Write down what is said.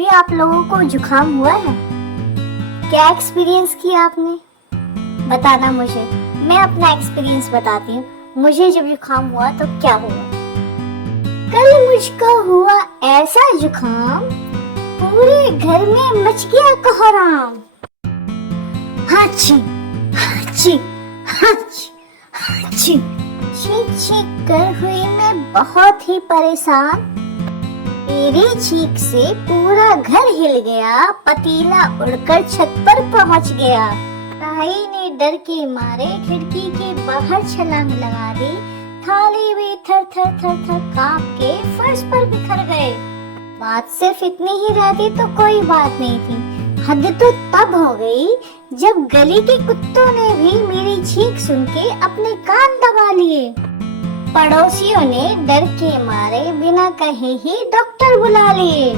कभी आप लोगों को जुकाम हुआ है? क्या एक्सपीरियंस किया आपने? बताना मुझे। मैं अपना एक्सपीरियंस बताती हूँ। मुझे जब जुकाम हुआ तो क्या हुआ। कल मुझको हुआ ऐसा जुकाम, पूरे घर में मच गया कोहराम। हाची हाची हाची हाची, छींक छींक कर हुई मैं बहुत ही परेशान। मेरी छींक से पूरा घर हिल गया, पतीला उड़कर छत पर पहुंच गया। ताई ने डर के मारे खिड़की के बाहर छलांग लगा दी। थाली भी थर थर थर थर कांप के फर्श पर बिखर गए। बात सिर्फ इतनी ही रहती तो कोई बात नहीं थी। हद तो तब हो गई जब गली के कुत्तों ने भी मेरी छींक सुन के अपने कान दबा लिए। पड़ोसियों ने डर के मारे बिना कहे ही डॉक्टर बुला लिए।